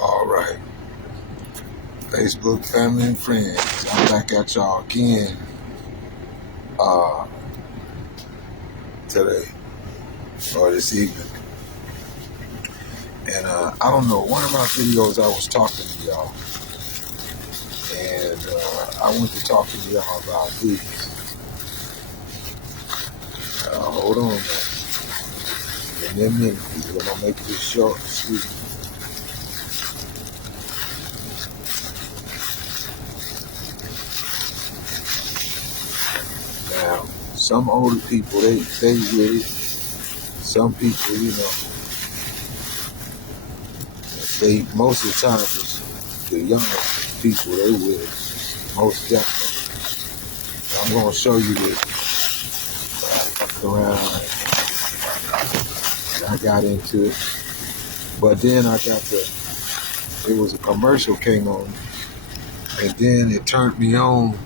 All right, Facebook family and friends, I'm back at y'all again uh, today or this evening. And I don't know, one of my videos I was talking to y'all, and I went to talking to y'all about these. Hold on, man. Give me a minute, because I'm going to make this short and sweet. Now, some older people, they with it. Some people, they most of the time it's the younger people, they with it. Most definitely. I'm going to show you this. I fucked around and I got into it. But then it was a commercial came on, and then it turned me on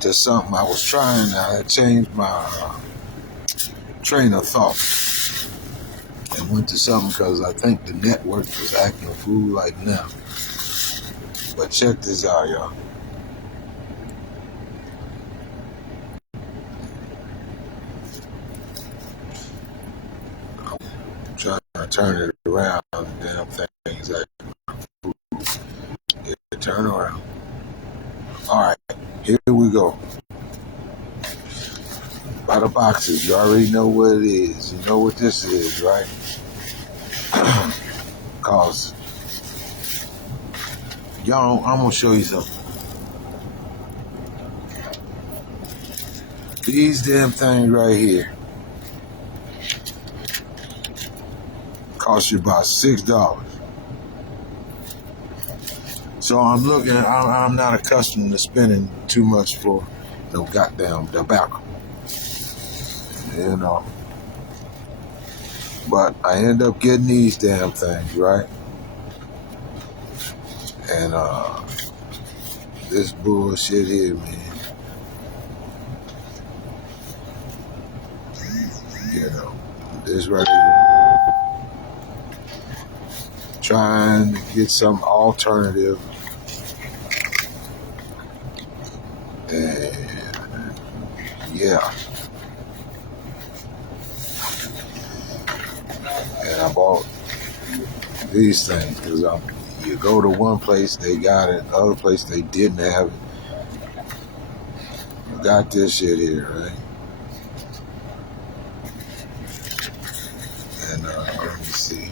to something I was trying. I changed my train of thought and went to something because I think the network was acting a fool like now. But check this out, y'all. I'm trying to turn it around. The damn thing's acting a fool. Turn around. All right, here we go. By the boxes, you already know what it is. You know what this is, right? Cause y'all, I'm gonna show you something. These damn things right here cost you about $6. So I'm looking. I'm not accustomed to spending too much for no goddamn tobacco, But I end up getting these damn things, right? And this bullshit here, man. This right here. Trying to get some alternative. And yeah. And I bought these things because you go to one place, they got it. The other place, they didn't have it. I got this shit here, right? And let me see.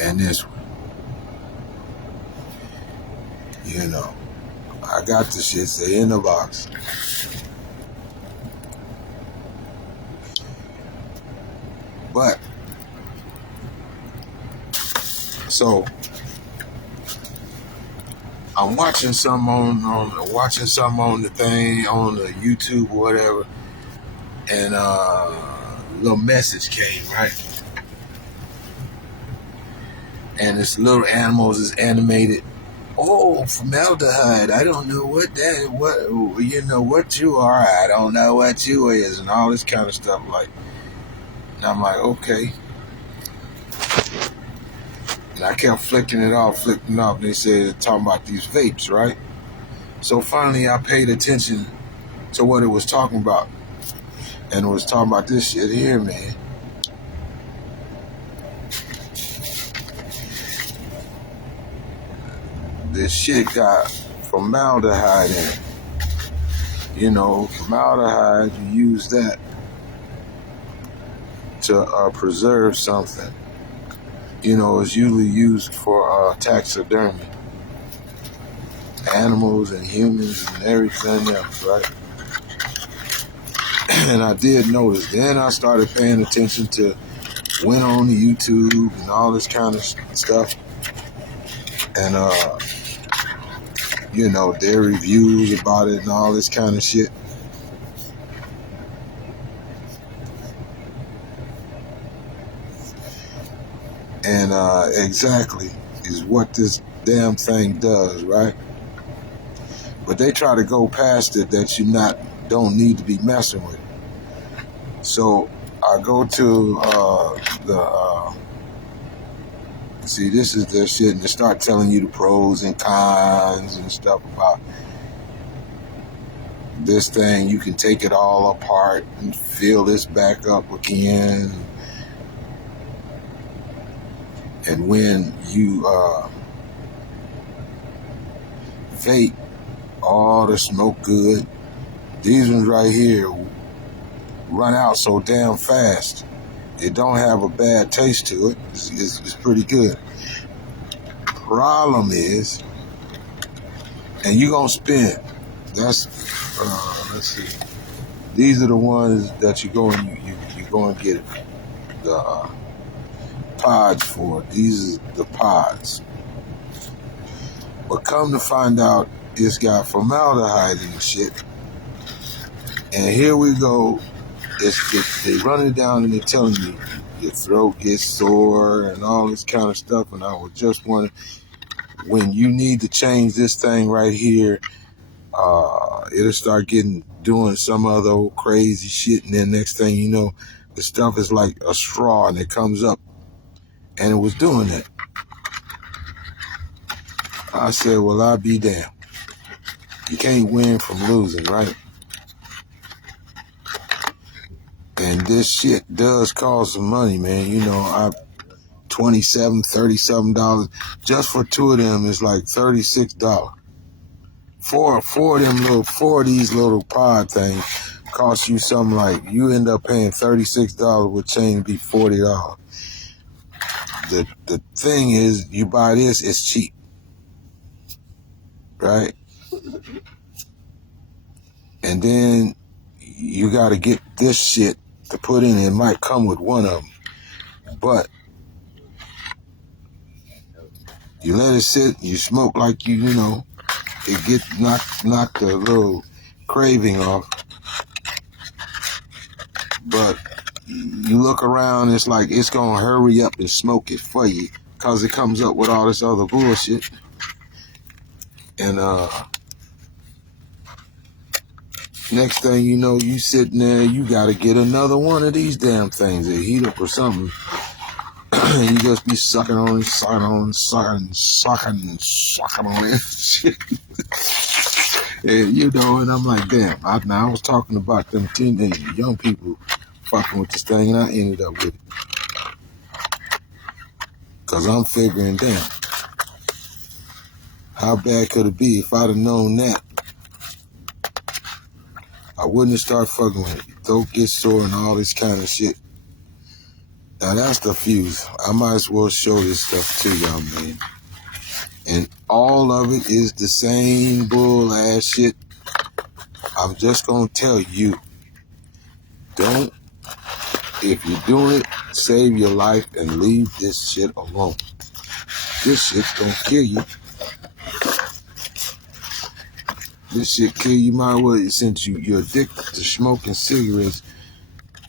And this one. I got the shit, say in the box. But, so, I'm watching some on the thing, on the YouTube or whatever, and a little message came, right? And this little animals is animated. Oh, formaldehyde. I don't know what you are. I don't know what you is, and all this kind of stuff. And I'm like, okay. And I kept flicking it off. And they said, talking about these vapes, right? So finally, I paid attention to what it was talking about. And it was talking about this shit here, man. This shit got formaldehyde in it. Formaldehyde, you use that to preserve something. It's usually used for taxidermy. Animals and humans and everything else, right? And I did notice. Then I started paying attention to, went on YouTube and all this kind of stuff. And, their reviews about it and all this kind of shit. And exactly is what this damn thing does, right? But they try to go past it that you don't need to be messing with it. So I go to See, this is their shit, and they start telling you the pros and cons and stuff about this thing. You can take it all apart and fill this back up again. And when you vape, all the smoke good. These ones right here run out so damn fast. It don't have a bad taste to it. It's pretty good. Problem is, and you gonna spend. That's let's see. These are the ones that you go and you go and get the pods for. These are the pods. But come to find out, it's got formaldehyde in the shit. And here we go. They run it down and they're telling you your throat gets sore and all this kind of stuff. And I was just wondering, when you need to change this thing right here, it'll start doing some other old crazy shit. And then next thing you know, the stuff is like a straw and it comes up. And it was doing that. I said, well, I'll be damned. You can't win from losing, right? And this shit does cost some money, man. You know, $27, $37. Just for two of them is like $36. Four of these little pod things cost you something like, you end up paying $36 with change be $40. The thing is, you buy this, it's cheap. Right? And then you got to get this shit to put in. It might come with one of them. But you let it sit, you smoke like you know, it get knock the little craving off. But you look around, it's like it's going to hurry up and smoke it for you because it comes up with all this other bullshit. And next thing you know, you sitting there, you got to get another one of these damn things. They heat up or something. And you just be sucking on it, sucking on it. Shit. And, you know, and I'm like, damn. I was talking about them teenage young people fucking with this thing, and I ended up with it. Because I'm figuring, damn, how bad could it be if I'd have known that? I wouldn't have started fucking with it. Throat gets sore and all this kind of shit. Now that's the fuse. I might as well show this stuff to y'all, man. And all of it is the same bull ass shit. I'm just gonna tell you, don't, if you're doing it, save your life and leave this shit alone. This shit's gonna kill you. This shit kill you, might well, since you're addicted to smoking cigarettes,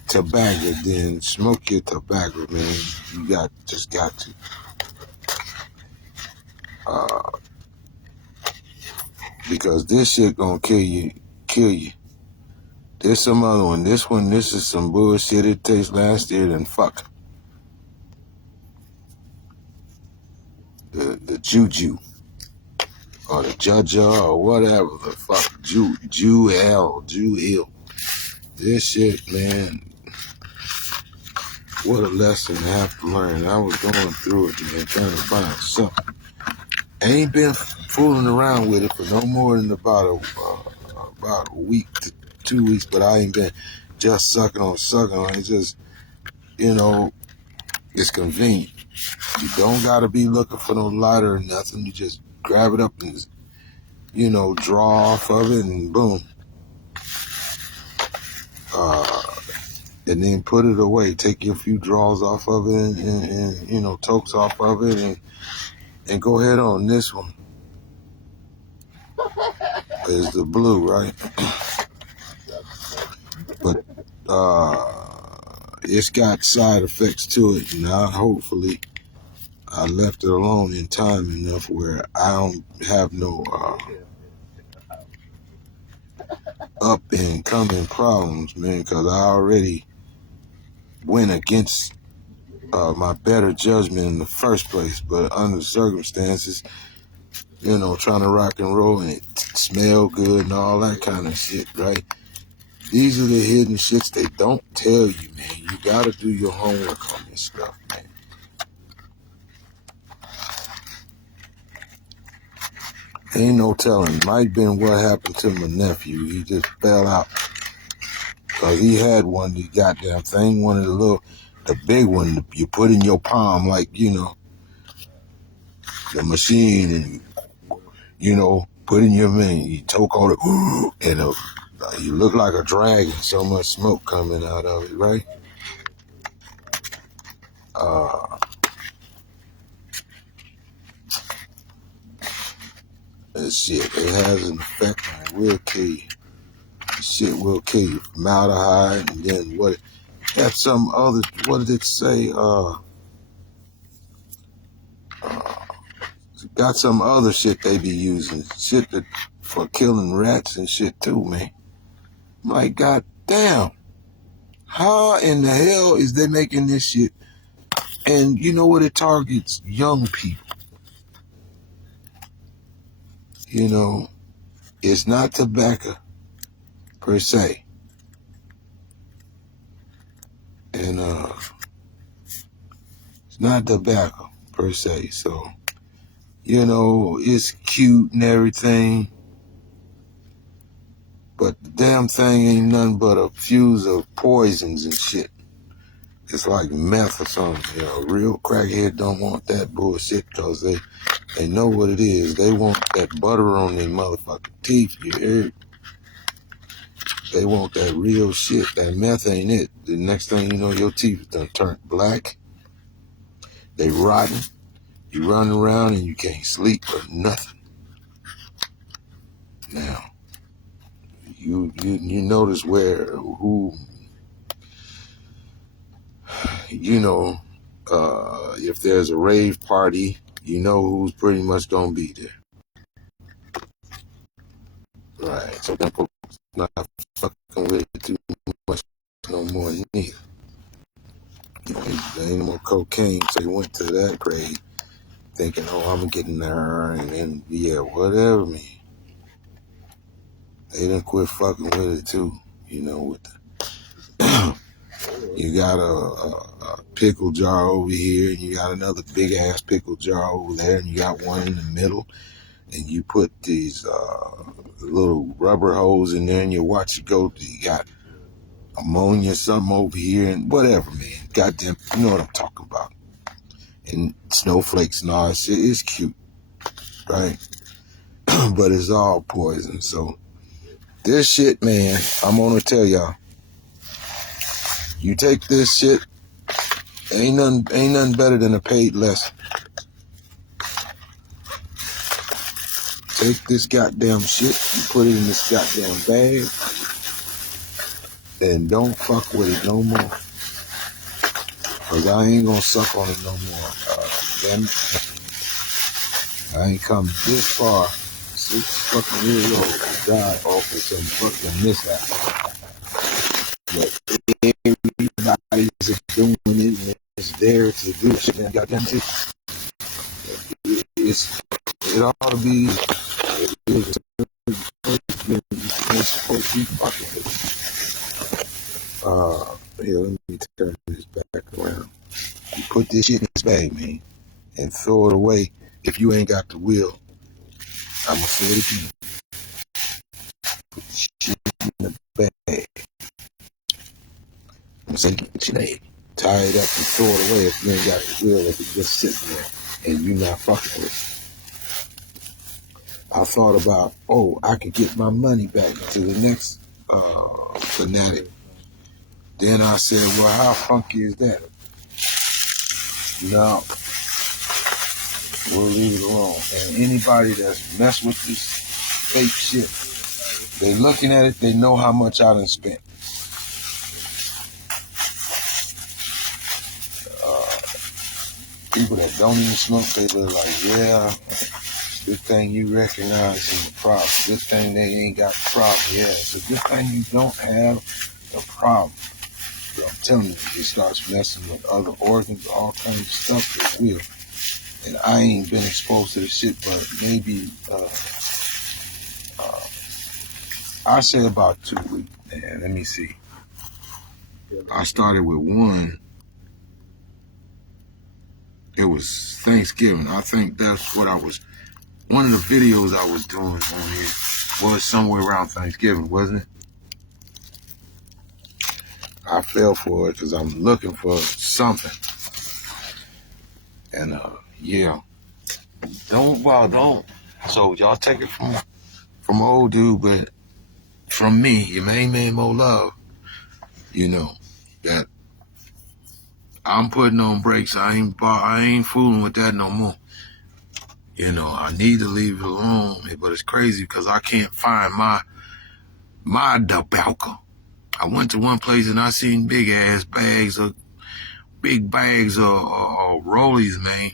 tobacco, then smoke your tobacco, man. You just got to. Because this shit gonna kill you. There's some other one. This is some bullshit. It tastes nastier than fuck. The juju. Or the judja or whatever the fuck. Jew-ill. This shit, man. What a lesson to have to learn. I was going through it, man, trying to find something. I ain't been fooling around with it for no more than about a week to 2 weeks, but I ain't been just sucking on. It's just, you know, it's convenient. You don't got to be looking for no lighter or nothing. You just grab it up and, you know, draw off of it and boom. And then put it away. Take your few draws off of it and you know, tokes off of it and go ahead on. This one is the blue, right? But it's got side effects to it. Now, hopefully, I left it alone in time enough where I don't have no up and coming problems, man, because I already went against my better judgment in the first place. But under the circumstances, trying to rock and roll and it smell good and all that kind of shit, right? These are the hidden shits they don't tell you, man. You gotta do your homework on this stuff, man. Ain't no telling. Might been what happened to my nephew. He just fell out. Cause he had one, the goddamn thing, one of the big one you put in your palm, like, the machine, and, put in your vein. You toke on it, and you look like a dragon, so much smoke coming out of it, right? Shit, it has an effect and will kill you. Shit will kill you. Formaldehyde, and then what? Got some other. What did it say? Got some other shit they be using. Shit for killing rats and shit too, man. My god damn. How in the hell is they making this shit? And you know what? It targets young people. It's not tobacco per se. And it's not tobacco per se. So, it's cute and everything. But the damn thing ain't nothing but a fuse of poisons and shit. It's like meth or something. A real crackhead don't want that bullshit because they know what it is. They want that butter on their motherfucking teeth, you heard? They want that real shit. That meth ain't it. The next thing you know, your teeth done turned black. They rotten. You run around and you can't sleep or nothing. Now, you notice who if there's a rave party, who's pretty much gonna be there. Right, so them folks not fucking with it too much no more neither. There ain't no more cocaine, so he went to that grade thinking, oh, I'm getting there, and then, yeah, whatever, man. They done quit fucking with it too, with the you got a pickle jar over here, and you got another big ass pickle jar over there, and you got one in the middle, and you put these little rubber hose in there, and you watch it go. You got ammonia, something over here, and whatever, man. Goddamn, you know what I'm talking about. And snowflakes and all that shit. It's cute, right? But it's all poison. So this shit, man, I'm gonna tell y'all. You take this shit, ain't nothing better than a paid lesson. Take this goddamn shit, you put it in this goddamn bag, and don't fuck with it no more. Cause I ain't gonna suck on it no more. Damn it. I ain't come this far, 6 fucking years old, to die off of some fucking mishap. But everybody's doing it, and it's there to do shit, and goddamn shit. It ought to be, you're supposed to be fucking with it. Here, let me turn this back around. You put this shit in this bag, man, and throw it away. If you ain't got the will, I'm gonna say it again. Put the shit in the bag. I'm gonna say it again. Tie it up and throw it away if you ain't got the will, if it's just sitting there and you not fucking with it. I thought about, I could get my money back to the next fanatic. Then I said, well, how funky is that? No, we'll leave it alone. And anybody that's messed with this fake shit, they looking at it, they know how much I done spent. People that don't even smoke, they look like, yeah, good thing you recognize the problem. Good thing they ain't got the problem. Yeah, it's a good thing you don't have the problem. I'm telling you, it starts messing with other organs, all kinds of stuff. It will. And I ain't been exposed to this shit, but maybe I say about 2 weeks. Man, let me see. I started with one. It was Thanksgiving. I think that's what I was. One of the videos I was doing on here was somewhere around Thanksgiving, wasn't it? I fell for it because I'm looking for something. And yeah, don't. So y'all take it from old dude, but from me, your main man, Mo Love. You know that I'm putting on brakes. I ain't fooling with that no more. You know, I need to leave it alone, but it's crazy because I can't find my tobacco. I went to one place and I seen big bags of rollies, man.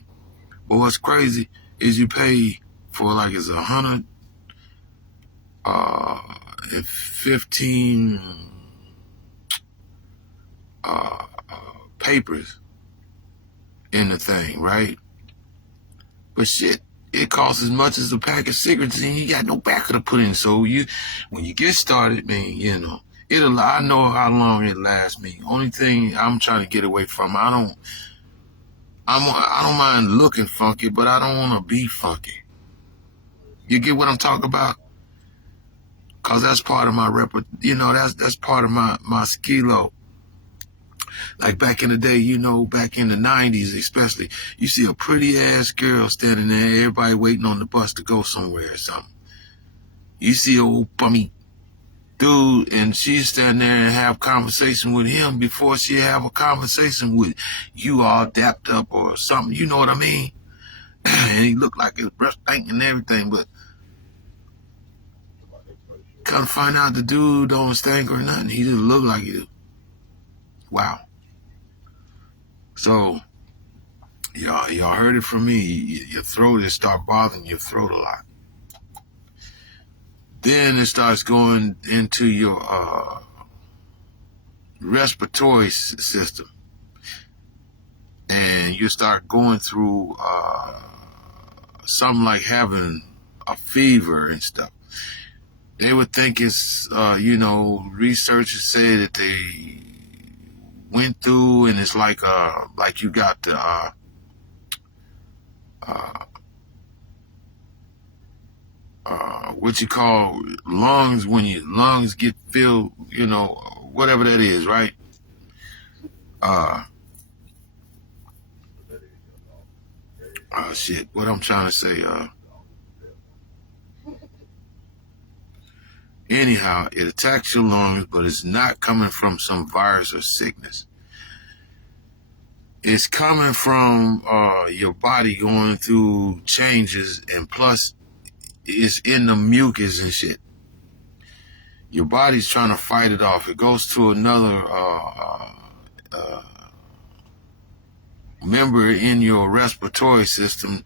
But what's crazy is you pay for like it's 115 papers in the thing, right? But shit, it costs as much as a pack of cigarettes and you got no backer to put in. So when you get started, man, you know, I know how long it lasts me. Only thing I'm trying to get away from, I don't mind looking funky, but I don't want to be funky. You get what I'm talking about? Cause that's part of my you know, that's part of my skilo. Like back in the day, you know, back in the 90s especially, you see a pretty ass girl standing there, everybody waiting on the bus to go somewhere or something. You see an old bummy dude and she's standing there and have conversation with him before she have a conversation with you all dapped up or something, you know what I mean? And he looked like his breath stank and everything, but come find out the dude don't stink or nothing. He just look like you. Wow. So, y'all heard it from me. Your throat is start bothering your throat a lot. Then it starts going into your respiratory system. And you start going through something like having a fever and stuff. They would think it's, you know, researchers say that they went through and it's like you got the, what you call lungs when your lungs get filled, you know, whatever that is, right? Shit, what I'm trying to say, anyhow, it attacks your lungs, but it's not coming from some virus or sickness. It's coming from your body going through changes, and plus it's in the mucus and shit. Your body's trying to fight it off. It goes to another member in your respiratory system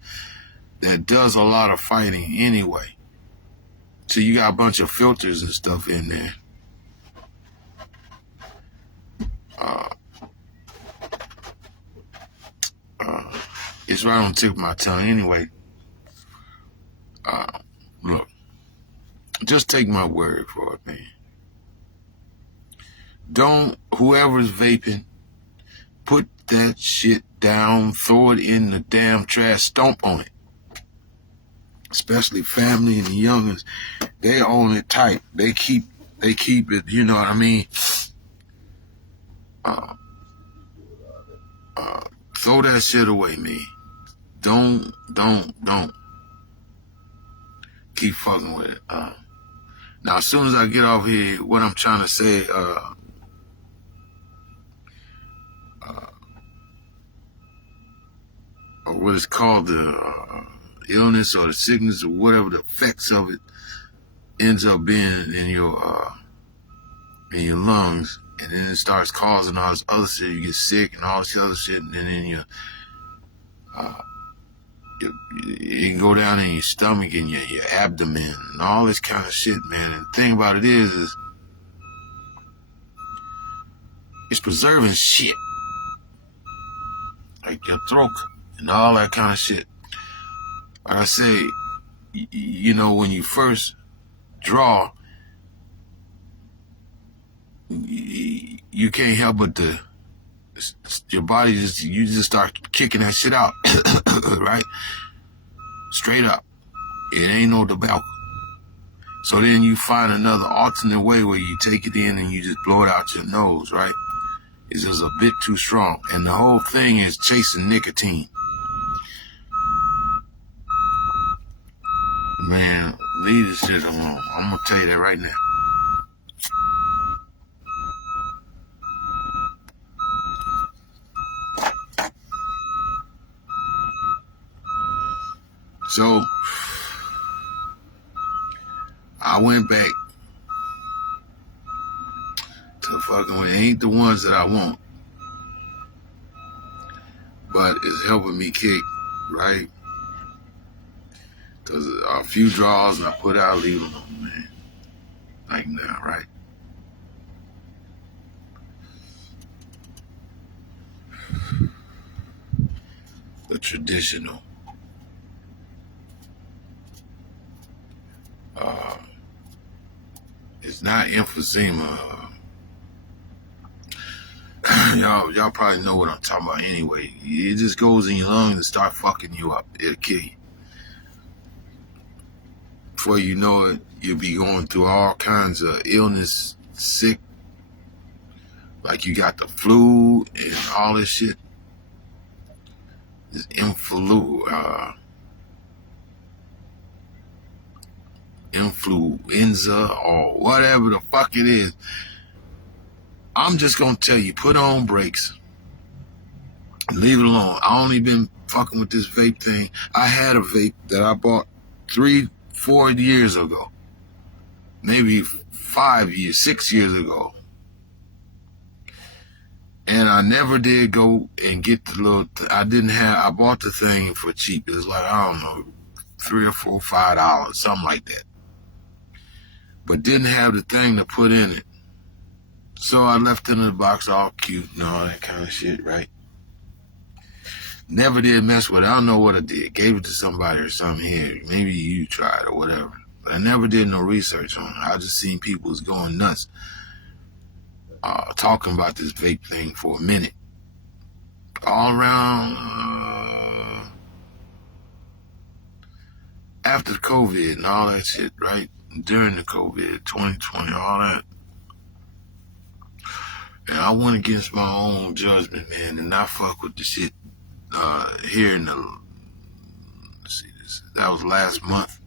that does a lot of fighting anyway. So you got a bunch of filters and stuff in there. It's right on the tip of my tongue anyway. Look, just take my word for it, man. Whoever's vaping, put that shit down, throw it in the damn trash, stomp on it. Especially family and the youngins, they own it tight. They keep it, you know what I mean? Throw that shit away, man. Don't keep fucking with it. Now, as soon as I get off here, what I'm trying to say, what is called the illness or the sickness or whatever the effects of it ends up being in your lungs, and then it starts causing all this other shit. You get sick and all this other shit, and then in you can go down in your stomach and your abdomen and all this kind of shit, man. And the thing about it is It's preserving shit. Like your throat and all that kind of shit. Like I say, you know, when you first draw, you can't help but your body you just start kicking that shit out, right? Straight up. It ain't no tobacco. So then you find another alternate way where you take it in and you just blow it out your nose, right? It's just a bit too strong. And the whole thing is chasing nicotine. Man, leave this shit alone. I'm gonna tell you that right now. So, I went back to fucking, it ain't the ones that I want, but it's helping me kick, right? Because a few draws I put out, leave them alone, man. Like now, right? The traditional. It's not emphysema. Y'all probably know what I'm talking about anyway. It just goes in your lungs and start fucking you up. It'll kill you. Before you know it, you'll be going through all kinds of illness, sick, like you got the flu and all this shit. This influenza or whatever the fuck it is. I'm just gonna tell you, put on brakes. Leave it alone. I only been fucking with this vape thing. I had a vape that I bought 3-4 years ago. Maybe 5 years, 6 years ago. And I never did go and get the little, I bought the thing for cheap. It was like, I don't know, $3 or $4, $5, something like that. But didn't have the thing to put in it. So I left it in the box all cute and all that kind of shit, right? Never did mess with it. I don't know what I did. Gave it to somebody or something here. Maybe you tried or whatever. But I never did no research on it. I just seen people was going nuts talking about this vape thing for a minute. All around after the COVID and all that shit, right? During the COVID, 2020, all that. And I went against my own judgment, man, and not fuck with the shit here in the, let's see this, that was last month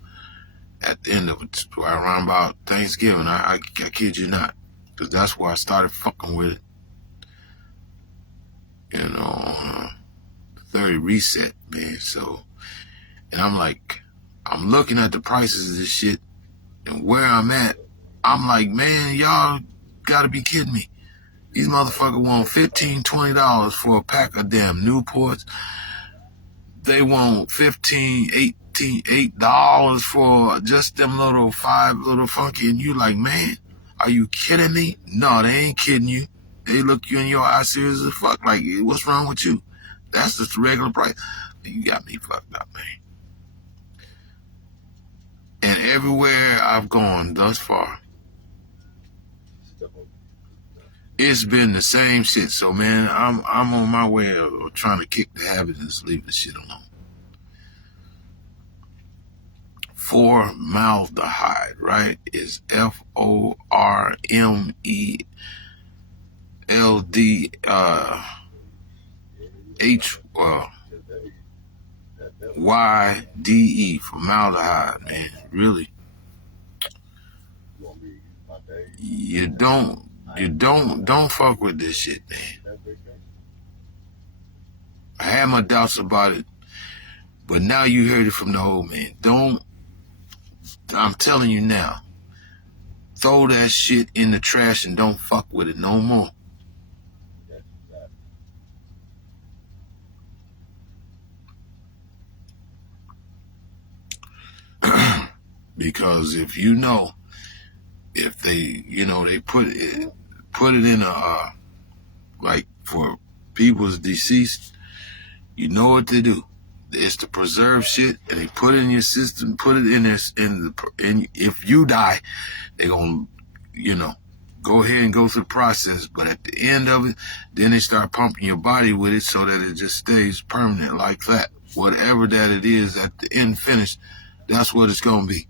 at the end of it, around about Thanksgiving. I kid you not, because that's where I started fucking with it. You know, 30 reset, man. So, and I'm like, I'm looking at the prices of this shit and where I'm at. I'm like, man, y'all gotta be kidding me. These motherfuckers want $15, $20 for a pack of damn Newports. They want $15, $8 for just them little 5 little funky. And you like, man, are you kidding me? No, they ain't kidding you. They look you in your eye serious as fuck. Like, what's wrong with you? That's just the regular price. You got me fucked up, man. And everywhere I've gone thus far, it's been the same shit. So, man, I'm on my way of trying to kick the habit and just leave the shit alone. Formaldehyde, right? Is FORMELD HYDE, formaldehyde, man. Really, you don't fuck with this shit, man. I had my doubts about it, but now you heard it from the old man. I'm telling you now, throw that shit in the trash and don't fuck with it no more. Because if you know, if they, they put it in a like for people's deceased, you know what they do. It's to preserve shit, and they put it in your system, put it in this, and if you die, they're gonna, go ahead and go through the process. But at the end of it, then they start pumping your body with it so that it just stays permanent like that. Whatever that it is at the end finish, that's what it's gonna be.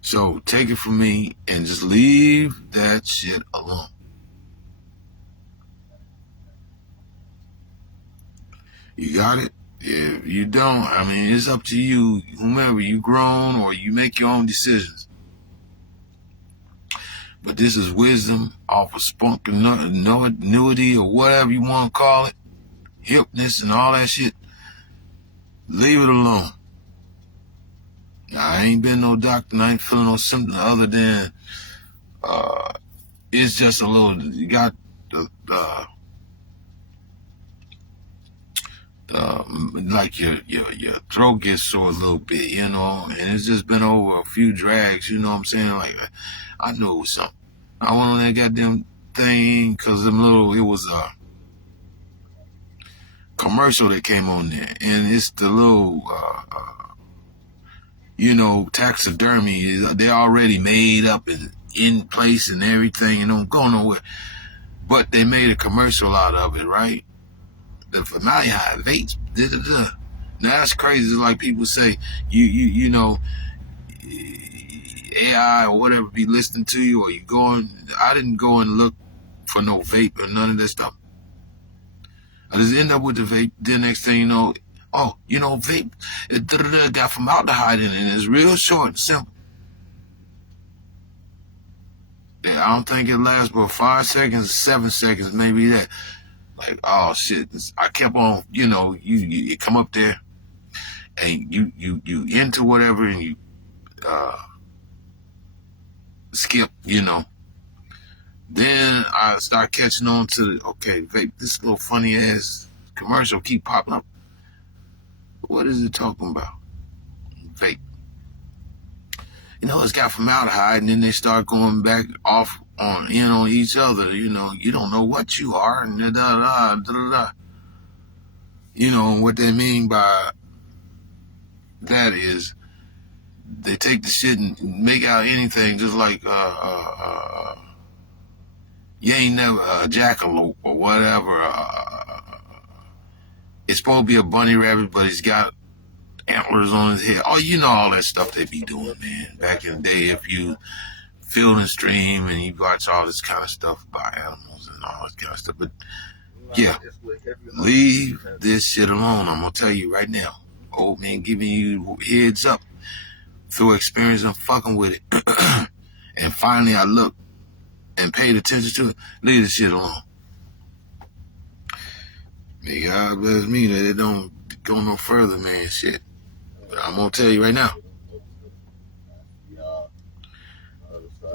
So take it from me and just leave that shit alone. You got it? If you don't, I mean, it's up to you, whomever, you grown or you make your own decisions. But this is wisdom off of spunk and annuity or whatever you want to call it, hipness and all that shit. Leave it alone. Now, I ain't been no doctor and I ain't feeling no symptom other than it's just a little, you got like your throat gets sore a little bit, and it's just been over a few drags, you know what I'm saying? Like, I knew it was something. I went on that goddamn thing because it was a commercial that came on there, and it's the little, taxidermy. They're already made up and in place and everything, and don't go nowhere. But they made a commercial out of it, right? The formaldehyde vapes, Now that's crazy. Like people say, you know, AI or whatever be listening to you, or you going. I didn't go and look for no vape or none of this stuff. I just end up with the vape. Then next thing you know, vape, it got formaldehyde in it, and it's real short and simple. Yeah, I don't think it lasts but 5 seconds, 7 seconds, maybe that. Like, oh shit! I kept on, you come up there, and you into whatever, and you skip, Then I start catching on to vape. This little funny ass commercial keep popping up. What is it talking about? Vape. It's got formaldehyde, and then they start going back off on each other. You don't know what you are, and da da da da da. And what they mean by that is they take the shit and make out anything, just like you ain't never a jackalope or whatever. It's supposed to be a bunny rabbit, but he's got antlers on his head. Oh, all that stuff they be doing, man. Back in the day, if you Field and Stream and you watch all this kind of stuff about animals and all this kind of stuff. But yeah, leave this shit alone. I'm gonna tell you right now. Old man giving you heads up through experience and fucking with it. And finally I looked and paid attention to it. Leave this shit alone. May God bless me that it don't go no further, man. Shit. But I'm gonna tell you right now.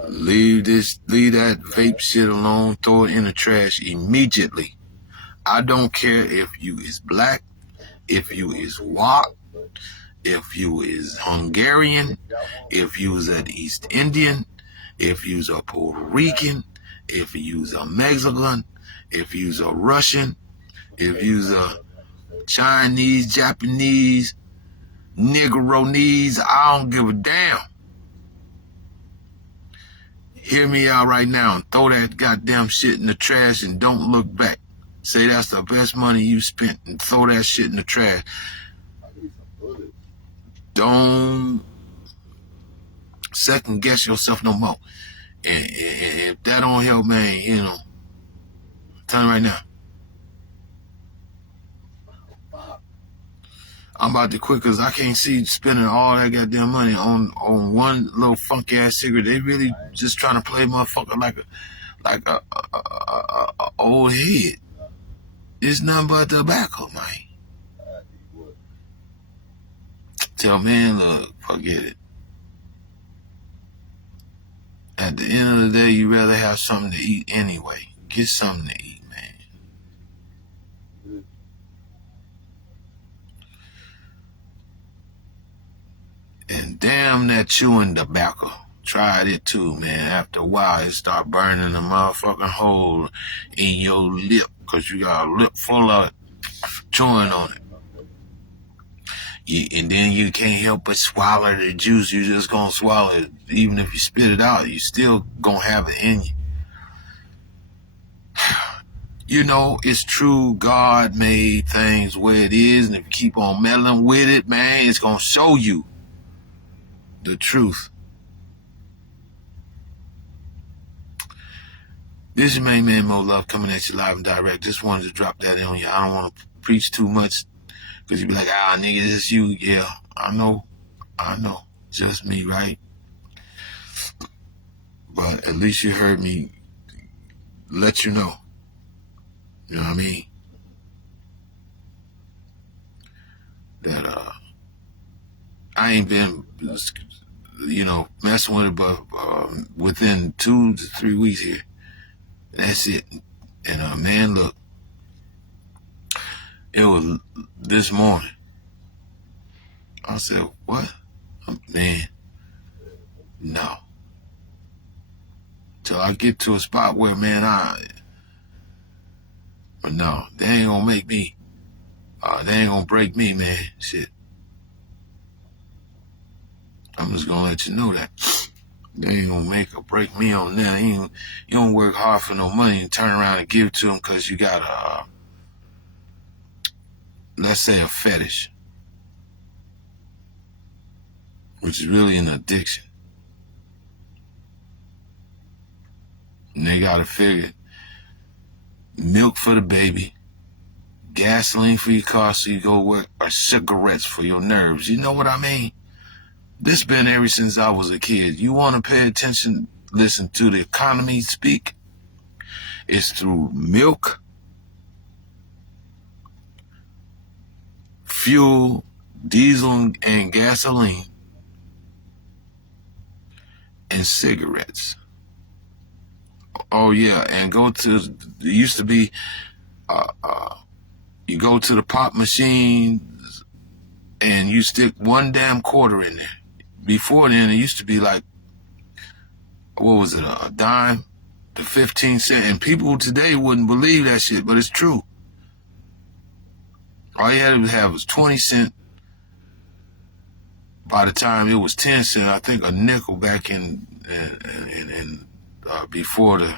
Leave that vape shit alone. Throw it in the trash immediately. I don't care if you is black, if you is white, if you is Hungarian, if you is an East Indian, if you's a Puerto Rican, if you's a Mexican, if you's a Russian, if you's a Chinese, Japanese, Negroese, I don't give a damn. Hear me out right now and throw that goddamn shit in the trash and don't look back. Say that's the best money you spent and throw that shit in the trash. Don't second guess yourself no more. And if that don't help, man, tell me right now. I'm about to quit because I can't see spending all that goddamn money on one little funky ass cigarette. They really just trying to play motherfucker like a old head. It's nothing but tobacco, man. Tell man, look, forget it. At the end of the day, you rather have something to eat anyway. Get something to eat, man. And damn that chewing tobacco. tried it too, man. After a while, it start burning the motherfucking hole in your lip because you got a lip full of chewing on it. And then you can't help but swallow the juice. You just gonna swallow it. Even if you spit it out, you still gonna have it in you. You know, it's true. God made things where it is, and if you keep on meddling with it, man, it's gonna show you the truth. This is your main man, Mo Love, coming at you live and direct. Just wanted to drop that in on you. I don't want to preach too much, because you be like, nigga, this is you. Yeah, I know. Just me, right? But at least you heard me let you know. You know what I mean? That I ain't been, messing with it, but within 2 to 3 weeks here, that's it. And man, look, it was this morning. I said, what? Man, no. Till I get to a spot where, man, but no, they ain't gonna make me. They ain't gonna break me, man. Shit. I'm just gonna let you know that. They ain't gonna make or break me on that. You don't work hard for no money and turn around and give it to them because you got a, let's say, a fetish, which is really an addiction. And they gotta figure milk for the baby, gasoline for your car so you go work, or cigarettes for your nerves. You know what I mean? This been ever since I was a kid. You want to pay attention, listen to the economy speak. It's through milk, fuel, diesel and gasoline, and cigarettes. Oh yeah, and it used to be, you go to the pop machine and you stick one damn quarter in there. Before then, it used to be like, what was it, a dime to 15 cents. And people today wouldn't believe that shit, but it's true. All you had to have was 20 cents. By the time it was 10 cents, I think a nickel back in before the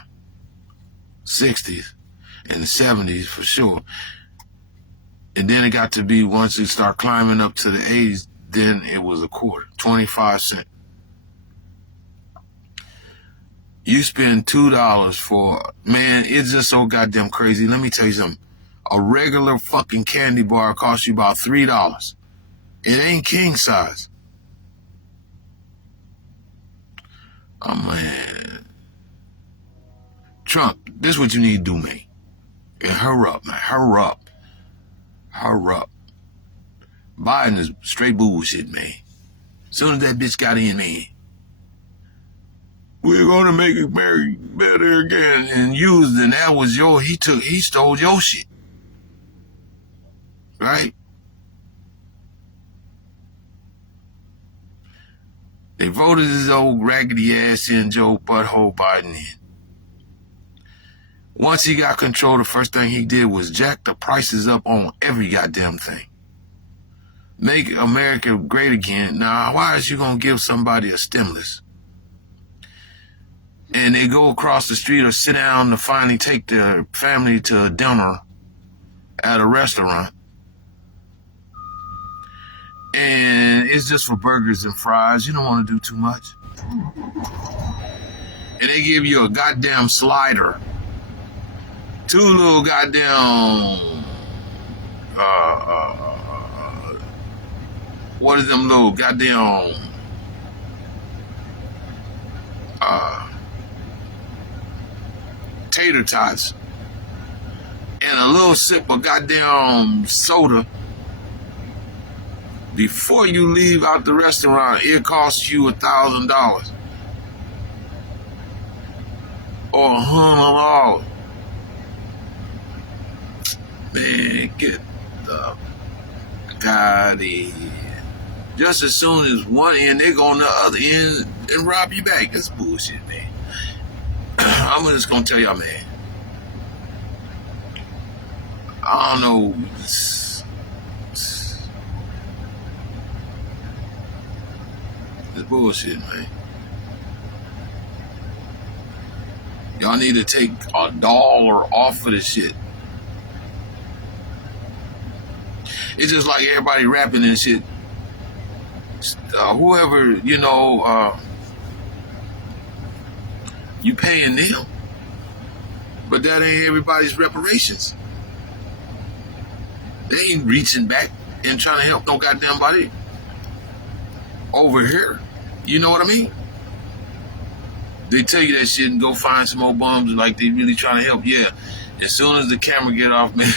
60s and the 70s for sure. And then it got to be, once it started climbing up to the 80s, then it was a quarter, 25 cents. You spend $2 for, man, it's just so goddamn crazy. Let me tell you something. A regular fucking candy bar costs you about $3. It ain't king size. Oh, man. Trump, this is what you need to do, man. And hurry up, man. Hurry up. Hurry up. Biden is straight bullshit, man. As soon as that bitch got in, man, we're gonna make it better again. And that was he stole your shit. Right? They voted his old raggedy ass in, Joe Butthole Biden in. Once he got control, the first thing he did was jack the prices up on every goddamn thing. Make America great again. Now, why is you gonna give somebody a stimulus? And they go across the street or sit down to finally take their family to a dinner at a restaurant. And it's just for burgers and fries. You don't want to do too much. And they give you a goddamn slider. 2 little goddamn, what is them little goddamn, tater tots. And a little sip of goddamn soda. Before you leave out the restaurant, it costs you $1,000 or $100. Man, get the God in. Just as soon as one end, they go on the other end. and rob you back. That's bullshit, man. I'm just gonna tell y'all, man. I don't know. It's bullshit, man. Y'all need to take $1 off of this shit. It's just like everybody rapping and shit. Whoever, you paying them. But that ain't everybody's reparations. They ain't reaching back and trying to help no goddamn body over here. You know what I mean? They tell you that shit and go find some old bums like they really trying to help. Yeah. As soon as the camera get off, man,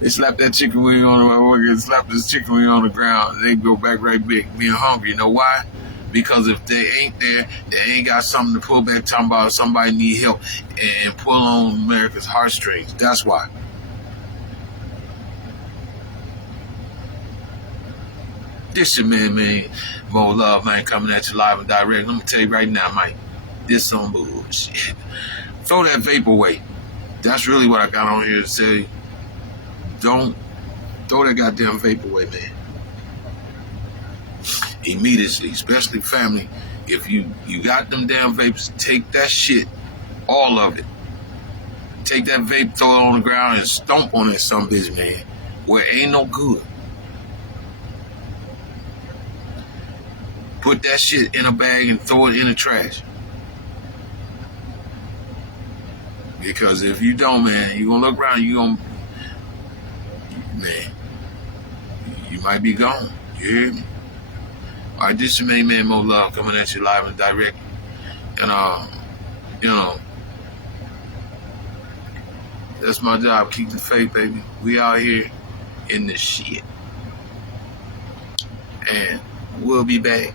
they slap that chicken wing on the ground. They go back right back being hungry. You know why? Because if they ain't there, they ain't got something to pull back talking about somebody need help and pull on America's heartstrings. That's why. This your man, Mo Love, man, coming at you live and direct. Let me tell you right now, Mike, this some bullshit. Throw that vape away. That's really what I got on here to say. Don't throw that goddamn vape away, man. Immediately, especially family. If you got them damn vapes, take that shit, all of it. Take that vape, throw it on the ground, and stomp on that sumbitch, man, where it ain't no good. Put that shit in a bag and throw it in the trash. Because if you don't, man, you gonna look around, man, you might be gone. You hear me? All right, this is your main man, Mo Love, coming at you live and direct. And, that's my job. Keep the faith, baby. We out here in the shit. And we'll be back.